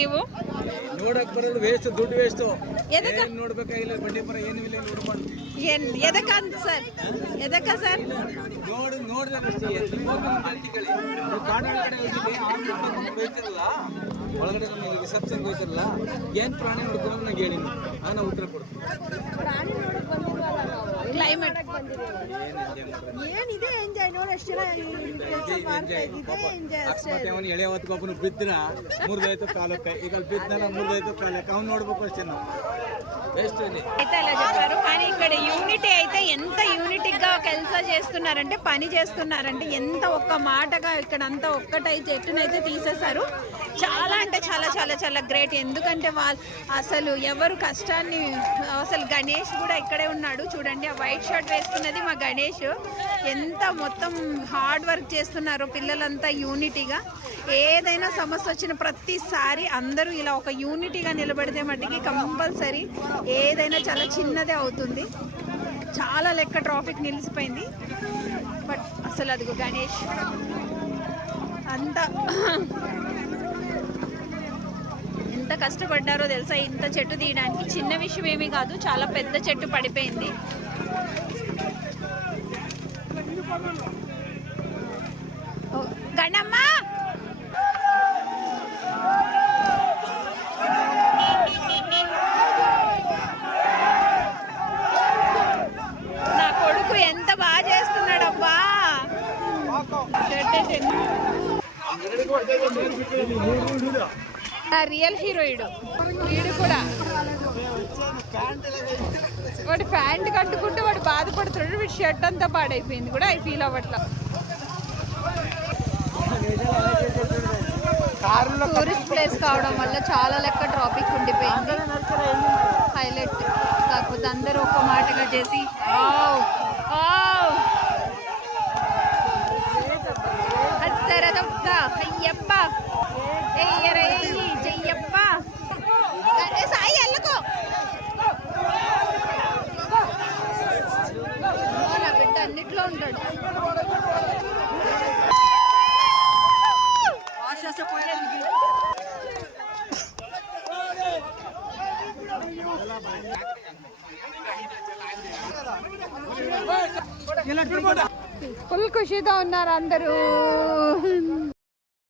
ನೀವು ನೋಡಕ್ ಬರೋದು ವೇಸ್ಟ್, ದುಡ್ಡು ವೇಸ್ಟ್. ಏನ್ ನೋಡ್ಬೇಕಾಗಿಲ್ಲ, ಬಡ್ಡಿ ಬರ ಏನು ಇಲ್ಲ ನೋಡ್ಬಾರ್ದು. ಎದಕ್ಕಂತ ಸರ್? ಎದಕ್ಕ ಸರ್? ನೋಡಿದಷ್ಟೇ ಹೋಯ್ತಿರಲ್ಲ ಒಳಗಡೆ ನಮಗೆ ರಿಸೆಪ್ಷನ್ ಹೋಯ್ತಿರಲ್ಲ, ಏನ್ ಪ್ರಾಣಿ ನೋಡ್ಕೊಂಡು ನಂಗೆ ಹೇಳಿ, ನಾನು ಉತ್ತರ ಕೊಡ್ತೀನಿ. ಕ್ಲೈಮೇಟ್ ಏನಿದೆ ಎಂಜಾಯ್ ನೋಡಿ, ಅಷ್ಟು ಅಕಸ್ಮಾತ್ ಅವನು ಎಳೆ ಹೊತ್ತು ಒಬ್ಬನು ಬಿದ್ದಿನ ಮುರಿದೋಯ್ತು ಕಾಲಕ್ಕೆ, ಈಗ ಬಿದ್ದನ ಮುರಿದೋಯ್ತು ಕಾಲಕ್ಕೆ, ಅವ್ನು ನೋಡ್ಬೇಕು ಅಷ್ಟೇ ನಾವು. అయితే అలా చెప్పారు. కానీ ఇక్కడ యూనిటీ అయితే ఎంత యూనిటీగా ಕೆಲಸ చేస్తున్నారంటే, పని చేస్తున్నారంటే, ఎంత ఒక్క మాటగా ఇక్కడ అంతా ఒక్కటై చెట్టునైతే తీసేశారు. చాలా అంటే చాలా చాలా చాలా గ్రేట్. ఎందుకంటే వాళ్ళు అసలు ఎవరు కష్టాన్ని, అసలు గణేష్ కూడా ఇక్కడే ఉన్నాడు చూడండి. ఆ వైట్ షర్ట్ వేసుకున్నది మా గణేష్. ఎంత మొత్తం హార్డ్ వర్క్ చేస్తున్నారు పిల్లలంతా యూనిటీగా. ఏదైనా సమస్య వచ్చిన ప్రతిసారి అందరూ ఇలా ఒక యూనిటీగా నిలబడితే మట్టికి కంపల్సరీ ఏదైనా చాలా చిన్నదే అవుతుంది. చాలా లెక్క ట్రాఫిక్ నిలిచిపోయింది. బట్ అసలు అదిగో గణేష్ అంతా ఎంత కష్టపడ్డారో తెలుసా ఇంత చెట్టు తీయడానికి. చిన్న విషయం ఏమీ కాదు, చాలా పెద్ద చెట్టు పడిపోయింది. గణమ్మ నా కొడుకు ఎంత బాగా చేస్తున్నాడబ్బా. రియల్ హీరోయిడు వీడు కూడా. వాడు ప్యాంట్ కట్టుకుంటే వాడు బాధపడుతున్నాడు, వీడు షర్ట్ అంతా పాడైపోయింది కూడా. అవి ఫీల్ అవ్వట్లా. టూరిస్ట్ ప్లేస్ కావడం వల్ల చాలా లెక్క ట్రాఫిక్ ఉండిపోయింది. హైలైట్ కాకపోతే అందరూ ఒక మాటగా చేసి అయ్యప్ప చెయ్యప్ప సాయి ఎల్లుకో నా బిడ్డ అన్నిట్లో ఉంటాడు. ఫుల్ ఖుషీతో ఉన్నారు అందరూ.